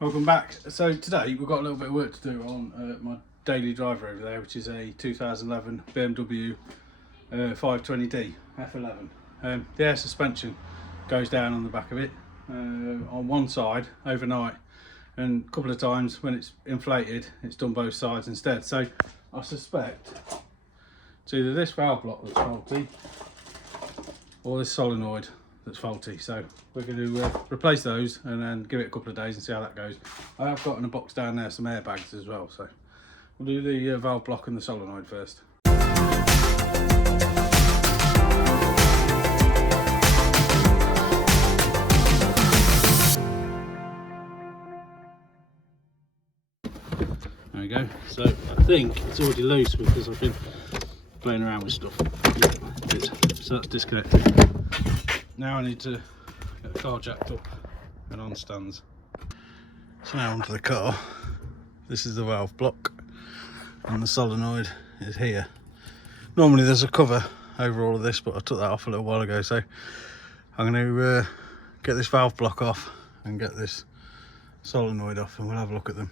Welcome back. So today we've got a little bit of work to do on my daily driver over there, which is a 2011 BMW 520D F11. The air suspension goes down on the back of it on one side overnight, and a couple of times when it's inflated it's done both sides instead. So I suspect it's either this valve block that's faulty or this solenoid that's faulty, so we're going to replace those and then give it a couple of days and see how that goes. I have got in a box down there some airbags as well, so we'll do the valve block and the solenoid first. There we go. So I think it's already loose because I've been playing around with stuff. Yeah, it is. So that's disconnected. Now I need to get the car jacked up and on stands. So now onto the car. This is the valve block and the solenoid is here. Normally there's a cover over all of this, but I took that off a little while ago, so I'm going to get this valve block off and get this solenoid off, and we'll have a look at them.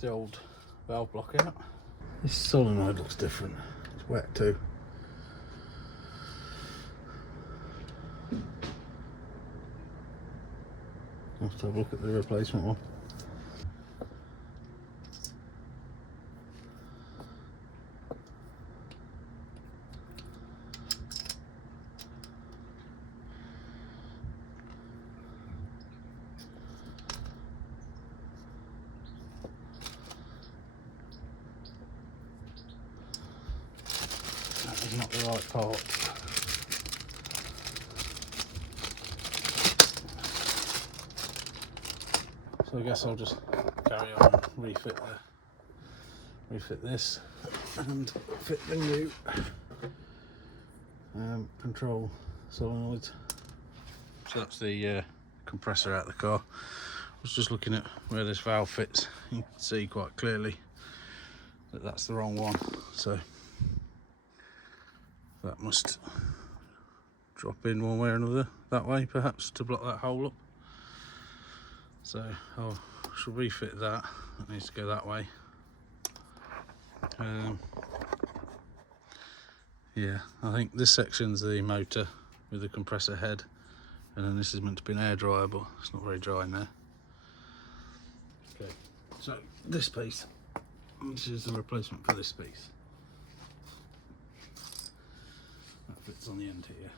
The old valve block out. This solenoid looks different. It's wet too. I'll have to have a look at the replacement one. That is not the right part. So I guess I'll just carry on, refit this and fit the new control solenoids. So that's the compressor out of the car. I was just looking at where this valve fits. You can see quite clearly that that's the wrong one, so that must drop in one way or another, that way perhaps, to block that hole up. So I shall refit that. That needs to go that way. Yeah, I think this section's the motor with the compressor head, and then this is meant to be an air dryer, but it's not very dry in there. Okay, so this piece, this is the replacement for this piece. That fits on the end here.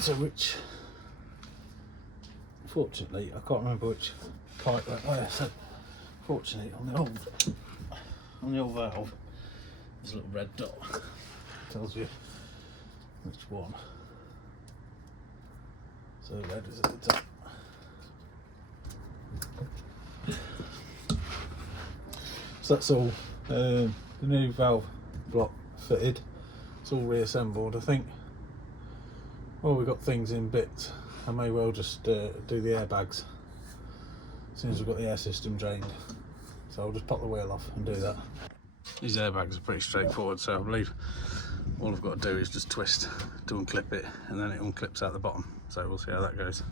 So which, fortunately, I can't remember which pipe that way. So fortunately, on the old valve, there's a little red dot. Tells you which one. So red is at the top. So that's all. The new valve block fitted. It's all reassembled, I think. Well, we've got things in bits. I may well just do the airbags as soon as we've got the air system drained. So I'll just pop the wheel off and do that. These airbags are pretty straightforward, so I believe all I've got to do is just twist to unclip it, and then it unclips out the bottom. So we'll see how that goes.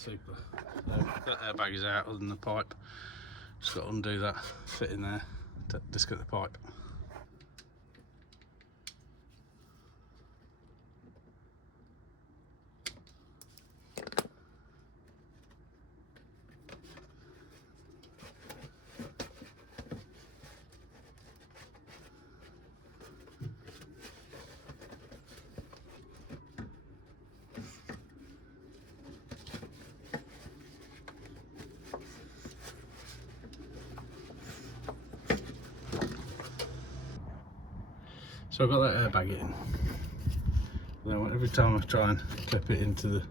Super. That airbag is out other than the pipe. Just got to undo that fit in there to disconnect the pipe. So I've got that airbag in. Then every time I try and clip it into the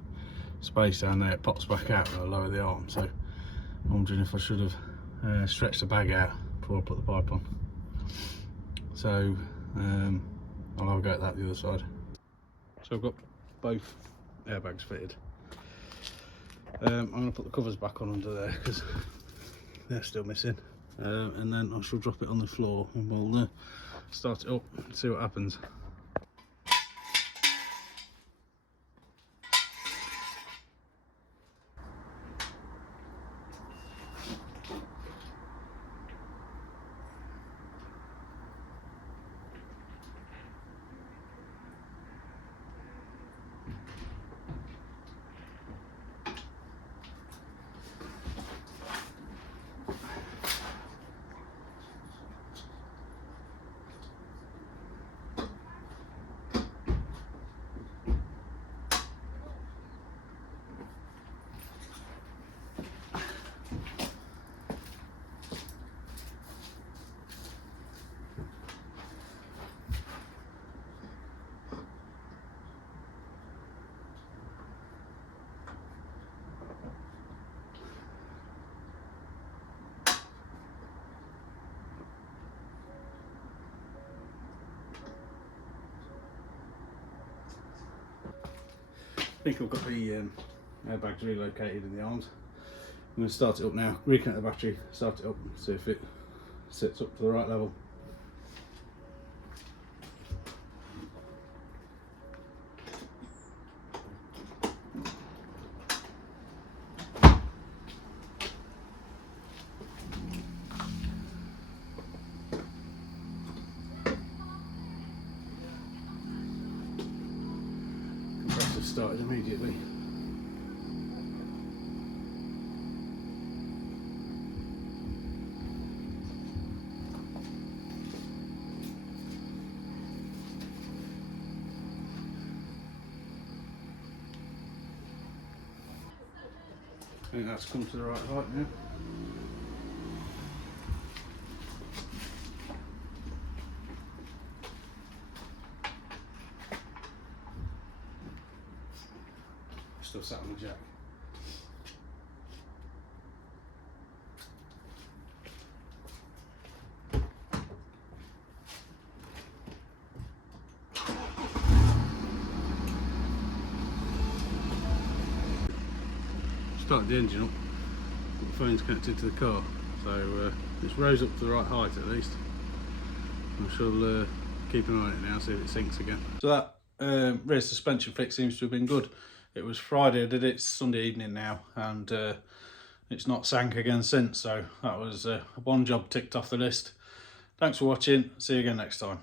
space down there, it pops back out and I lower the arm. So I'm wondering if I should have stretched the bag out before I put the pipe on. So I'll have a go at that the other side. So I've got both airbags fitted. I'm going to put the covers back on under there because they're still missing. And then I shall drop it on the floor and we'll start it up and see what happens. I think I've got the airbags relocated in the arms. I'm going to start it up now, reconnect the battery, start it up, see if it sits up to the right level. Compressor started immediately. I think that's come to the right height now. Still sat on the jack. Started the engine up, the phone's connected to the car, so it's rose up to the right height at least. I shall keep an eye on it now, see if it sinks again. So that rear suspension fix seems to have been good. It was Friday I did it, it's Sunday evening now, and it's not sank again since, so that was one job ticked off the list. Thanks for watching, see you again next time.